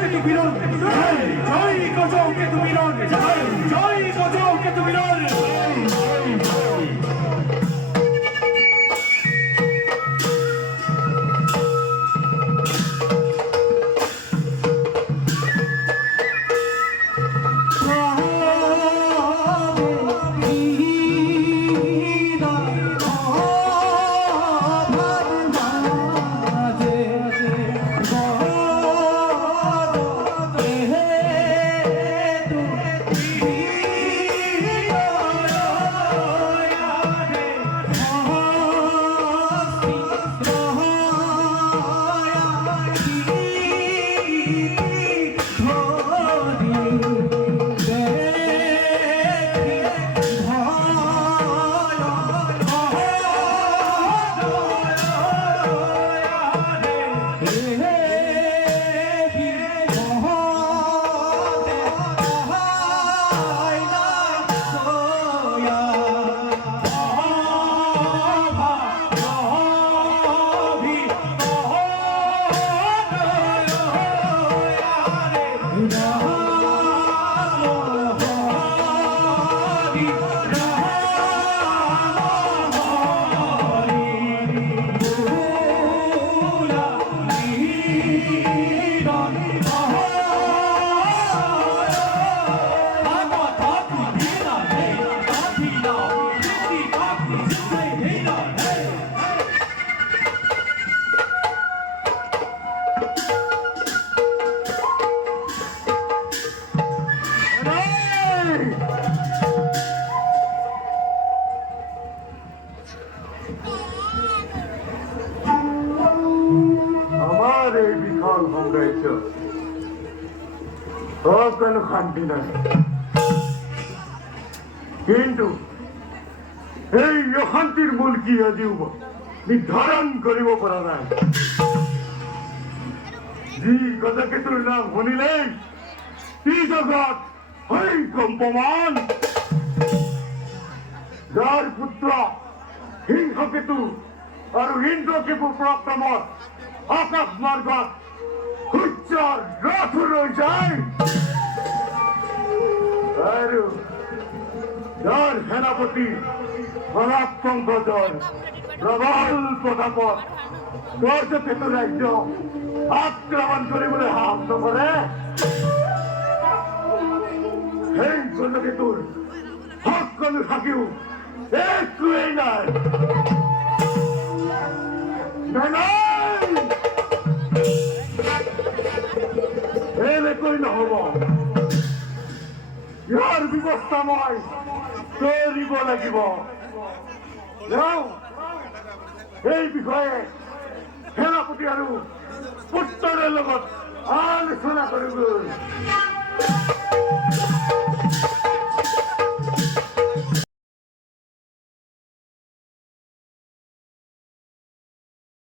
কেতু বিরল জয় জয় গজও কেতু বিরল জয় জয় গজও কেতু বিরল শান্তি নাই কিন্তু এই অশান্তির মূল কি আজিও নির্ধারণ কৰিব পৰা নাই যি গজকেতুৰ নাম শুনিলেই জগত হৈ কম্পমান যাৰ পুত্ৰ সিংহকেতু আৰু ইন্দ্ৰকেতুৰ পৰাক্ৰমত আকাশ মাৰ্গত সূৰ্যৰ ৰথ লৈ যায় আৰু যাৰ সেনাপতি পৰাক্ৰমগজৰ প্ৰবল প্ৰতাপত গজকেতু ৰাজ্য আক্ৰমণ কৰিবলৈ সাহস নকৰে সেই গজকেতুৰ সকলো থাকিও একোৱেই নাই এনেকৈ নহব ইয়াৰ ব্যৱস্থা মই কৰিব লাগিব এই বিষয়ে সেনাপতি আৰু পুত্ৰৰ লগত আলোচনা কৰিব